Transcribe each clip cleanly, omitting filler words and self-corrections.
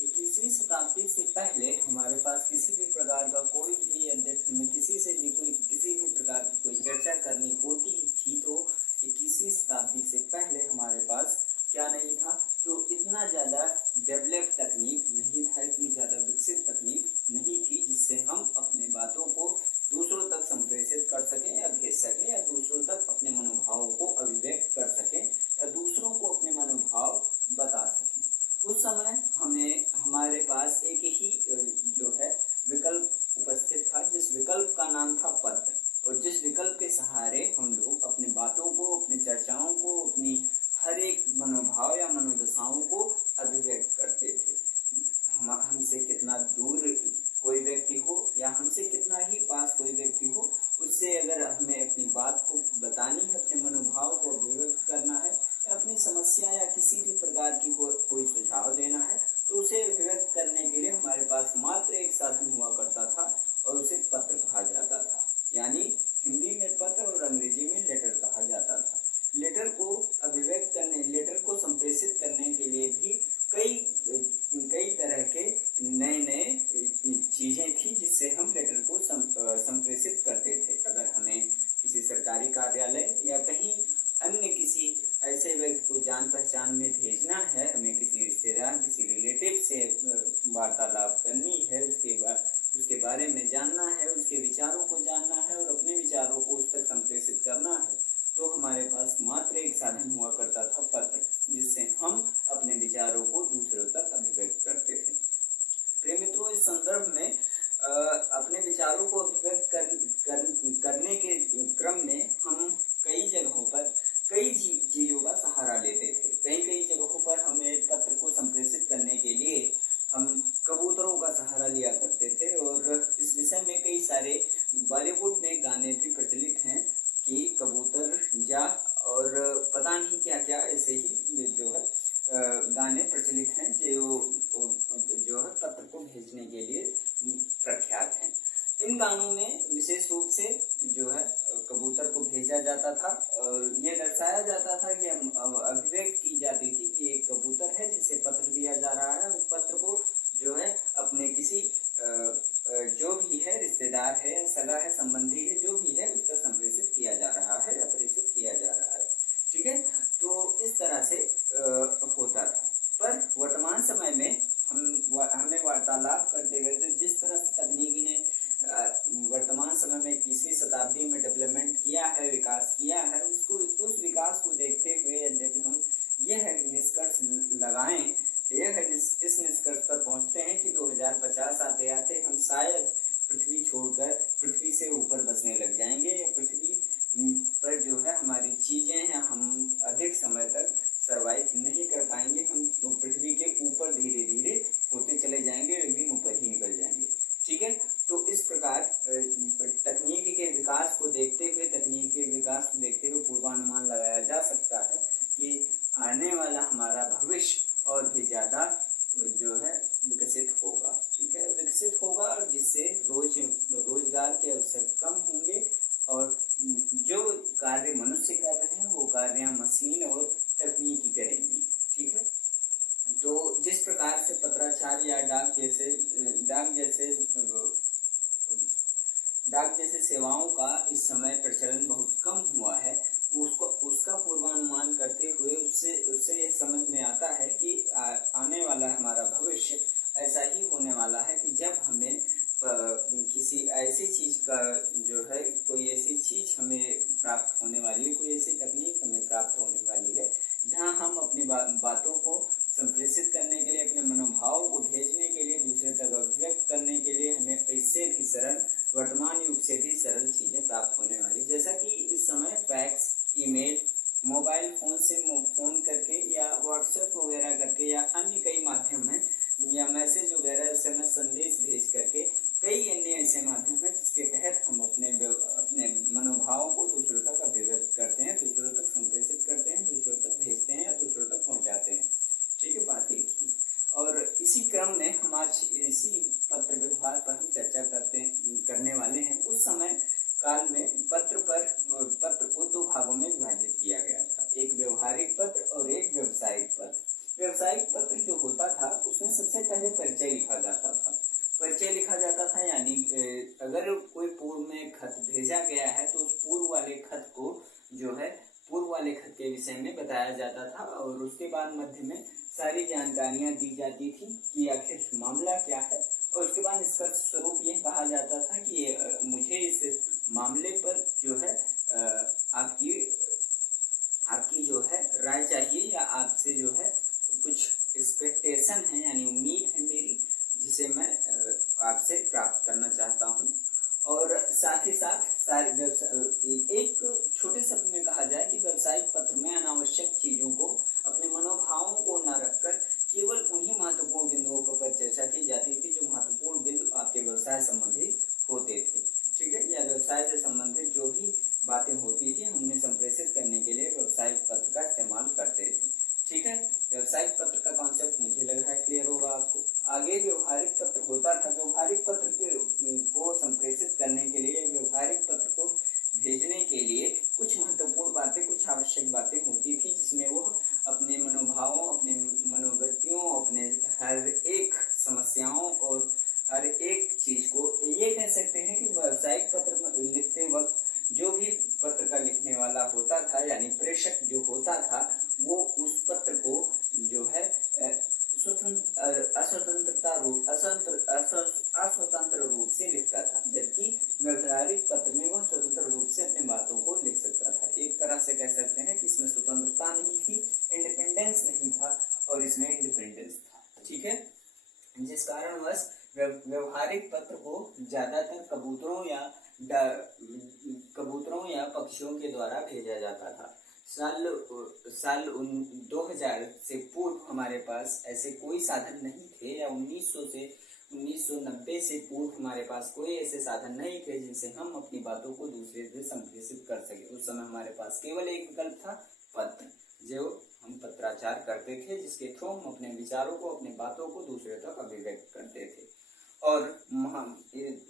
21वीं शताब्दी से पहले हमारे पास किसी भी प्रकार का कोई भी अध्ययन में किसी भी प्रकार की कोई चर्चा करनी होती थी तो 21वीं शताब्दी से पहले हमारे पास क्या नहीं था, तो इतना ज़्यादा डेवलप तकनीक नहीं था, इतनी ज़्यादा विकसित तकनीक नहीं थी जिससे हम अपने बातों को दूसरों तक संप्रेषित कर सकें या भेज सकें या दूसरों तक अपने मनोभावों को अभिव्यक्त कर सकें या दूसरों को अपने मनोभाव बता सकें। उस समय हमें हमारे पास एक ही जो है विकल्प उपस्थित था, जिस विकल्प का नाम था पत्र, और जिस विकल्प के सहारे हम लोग अपनी बातों को, अपनी चर्चाओं को, अपनी हर एक मनोभाव या मनोदशाओं को अभिव्यक्त करते थे। हमसे कितना दूर कोई व्यक्ति हो या हमसे कितना ही पास कोई व्यक्ति हो, उससे अगर हमें अपनी बात को बतानी है, अपने मनोभाव को अभिव्यक्त करना है या अपनी समस्या या किसी भी प्रकार की कोई सुझाव देना है, तो उसे अभिव्यक्त करने के लिए हमारे पास मात्र एक साधन हुआ करता था और उसे पत्र कहा जाता था। यानी हिंदी में पत्र और अंग्रेजी में लेटर कहा जाता था। लेटर को अभिव्यक्त करने, लेटर को संप्रेषित करने के लिए भी कई तरह के नए चीजें थी जिससे हम लेटर को संप्रेषित करते थे। अगर हमें किसी सरकारी कार्यालय या कहीं अन्य किसी ऐसे व्यक्ति को जान पहचान में भेजना है, हमें किसी रिश्तेदार, किसी रिलेटिव से वार्तालाप करनी है, उसके बारे में जानना है, उसके विचारों को जानना है और अपने विचारों को उस तक संप्रेषित करना है, तो हमारे पास मात्र एक साधन हुआ करता था पत्र, जिससे हम अपने विचारों को दूसरों तक अभिव्यक्त करते थे। प्रिय मित्रों, इस संदर्भ में अपने विचारों को अभिव्यक्त करने के क्रम में हम कई जगहों पर कई चीजों का सहारा लेते थे। कई जगहों पर हमें पत्र को संप्रेषित करने के लिए हम कबूतरों का सहारा लिया करते थे, और इस विषय में कई सारे बॉलीवुड में गाने भी प्रचलित हैं कि कबूतर जा और पता नहीं क्या क्या ऐसे ही जो है गाने प्रचलित हैं जो है पत्र को भेजने के लिए प्रख्यात हैं। इन गानों में विशेष रूप से जो है कबूतर को भेजा जाता था और ये दर्शाया जाता था कि अभिव्यक्त की जाती थी कि एक कबूतर है जिसे पत्र दिया जा रहा है। उस पत्र को जो है अपने किसी जो भी है, रिश्तेदार है, सगा है, संबंधी है, जो भी है, उस तक संप्रेषित किया जा रहा है या प्रेषित किया जा रहा है। ठीक है, तो इस तरह से होता था। पर वर्तमान समय में हमें वार्तालाप करते करते जिस तरह से तकनीकी ने वर्तमान समय में 21वीं शताब्दी में डेवलपमेंट किया है, विकास किया है, उस विकास को देखते हुए यदि हम यह निष्कर्ष लगाएं, इस निष्कर्ष पर पहुंचते हैं कि 2050 आते आते हम शायद पृथ्वी छोड़कर पृथ्वी से ऊपर बसने लग जाएंगे, या पृथ्वी पर जो है हमारी चीजें हैं, हम अधिक समय तक सर्वाइव नहीं कर पाएंगे, हम पृथ्वी के ऊपर धीरे धीरे होते चले जाएंगे, एक दिन ऊपर ही निकल जाएंगे। ठीक है, तो इस प्रकार तकनीक के विकास को देखते हुए पूर्वानुमान लगाया जा सकता है कि आने वाला हमारा भविष्य और भी ज्यादा जो है विकसित होगा। ठीक है, विकसित होगा, और जिससे रोजगार के अवसर कम होंगे और जो कार्य मनुष्य कर रहे हैं वो कार्य मशीन और तकनीकी करेंगी। ठीक है, तो जिस प्रकार से पत्राचार या डाक जैसे सेवाओं का इस समय प्रचलन बहुत कम हुआ है, उसका पूर्वानुमान करते हुए उससे यह समझ में आता है कि आने वाला हमारा भविष्य ऐसा ही होने वाला है कि जब हमें किसी ऐसी चीज का जो है, कोई ऐसी चीज हमें प्राप्त होने वाली है, कोई ऐसी तकनीक हमें प्राप्त होने वाली है जहां हम अपनी बातों को संप्रेषित करने के लिए, अपने मनोभाव को भेजने के लिए, दूसरे तक अभिव्यक्त करने के लिए हमें इससे भी सरल, वर्तमान युग से भी सरल चीजें प्राप्त होने वाली। जैसा कि इस समय फैक्स, ईमेल, मोबाइल फोन से फोन करके या व्हाट्सएप वगैरह करके या अन्य कई माध्यम हैं, या मैसेज वगैरह, SMS संदेश भेज करके कई अन्य ऐसे माध्यम हैं जिसके तहत हम अपने मनोभावों को दूसरों तक अभिव्यक्त करते हैं, दूसरों तक संप्रेषित करते हैं, दूसरों तक भेजते हैं या दूसरों तक पहुंचाते हैं। ठीक है, बात एक ही। और इसी क्रम में हम आज इसी पत्र व्यवहार पर हम चर्चा करने वाले हैं। उस समय काल में पत्र को दो भागों में विभाजित किया गया था, एक व्यवहारिक पत्र और एक व्यावसायिक पत्र। व्यावसायिक पत्र जो होता था उसमें सबसे पहले परिचय लिखा जाता था। परिचय लिखा जाता था यानी अगर कोई पूर्व में खत भेजा गया है तो उस पूर्व वाले खत को जो है पूर्व वाले खत के विषय में बताया जाता था और उसके बाद मध्य में सारी जानकारियां दी जाती थी कि आखिर मामला क्या है। और उसके बाद इसका स्वरूप ये कहा जाता था कि मुझे इस मामले पर जो है आपकी आपकी जो है राय चाहिए या आपसे जो है कुछ एक्सपेक्टेशन है यानी उम्मीद है मेरी, जिसे मैं आपसे प्राप्त करना चाहता हूँ। और साथ ही साथ एक छोटे शब्द में कहा जाए कि व्यावसायिक पत्र में अनावश्यक चीजों को, अपने मनोभावों को न रखकर केवल उन्हीं महत्वपूर्ण बिंदुओं पर चर्चा की जाती थी जो महत्वपूर्ण बिंदु आपके व्यवसाय संबंधी होते थे। ठीक है, या व्यवसाय से संबंधित जो भी बातें होती थी हम उन्हें संप्रेषित करने के लिए व्यावसायिक पत्र का इस्तेमाल करते थे। ठीक है, व्यावसायिक पत्र का कॉन्सेप्ट मुझे लग रहा है क्लियर होगा आपको। आगे व्यवहारिक पत्र होता था। व्यवहारिक पत्र को संप्रेषित करने के लिए, व्यवहारिक पत्र को भेजने के लिए कुछ महत्वपूर्ण बातें, कुछ आवश्यक बातें होती थी जिसमें वो अपने मनोभावों, अपने मनोवृत्तियों, अपने हर एक समस्याओं और हर एक चीज को, ये कह सकते हैं कि व्यावसायिक पत्र लिखते वक्त जो भी पत्र का लिखने वाला होता था यानी प्रेषक जो होता था वो उस पत्र को जो है अस्वतंत्र रूप से लिखता था, जबकि व्यवहारिक पत्र में वह स्वतंत्र रूप से अपने बातों को लिख सकता था। एक तरह से कह सकते हैं कि इसमें स्वतंत्रता नहीं थी, इंडिपेंडेंस नहीं था और इसमें इंडिपेंडेंस था। ठीक है, जिस कारणवश व्यवहारिक पत्र को ज्यादातर कबूतरों या पक्षियों के द्वारा भेजा जाता था। साल 2000 से पूर्व हमारे पास ऐसे कोई साधन नहीं थे, या 1990 से पूर्व हमारे पास कोई ऐसे साधन नहीं थे जिनसे हम अपनी बातों को दूसरे से संप्रेषित कर सके। उस समय हमारे पास केवल एक विकल्प था, पत्र, जो हम पत्राचार करते थे, जिसके थ्रू हम अपने विचारों को, अपनी बातों को दूसरे तक अभिव्यक्त करते थे। और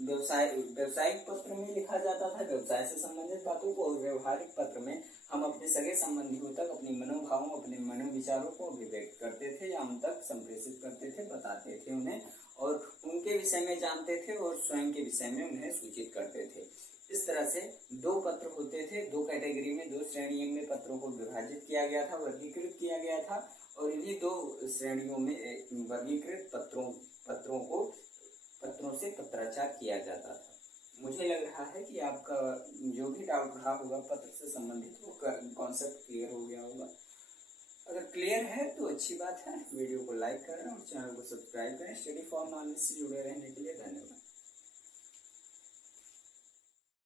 व्यवसायिक पत्र में लिखा जाता था व्यवसाय से संबंधित बातों को, और व्यवहारिक पत्र में हम अपने सगे संबंधियों तक अपने मनोभावों, अपने मनोविचारों को अभिव्यक्त करते थे या उन तक संप्रेषित करते थे, बताते थे उन्हें, और उनके विषय में जानते थे और स्वयं के विषय में उन्हें सूचित करते थे। इस तरह से दो पत्र होते थे, दो कैटेगरी में, दो श्रेणियों में पत्रों को विभाजित किया गया था, वर्गीकृत किया गया था, और इन्हीं दो श्रेणियों में वर्गीकृत पत्रों से पत्राचार किया जाता था। मुझे लग रहा है कि आपका जो भी डाउट रहा होगा पत्र से संबंधित वो कॉन्सेप्ट क्लियर हो गया होगा। अगर क्लियर है तो अच्छी बात है। वीडियो को लाइक करें और चैनल को सब्सक्राइब करें। स्टडी फॉर नॉलेज से जुड़े रहने के लिए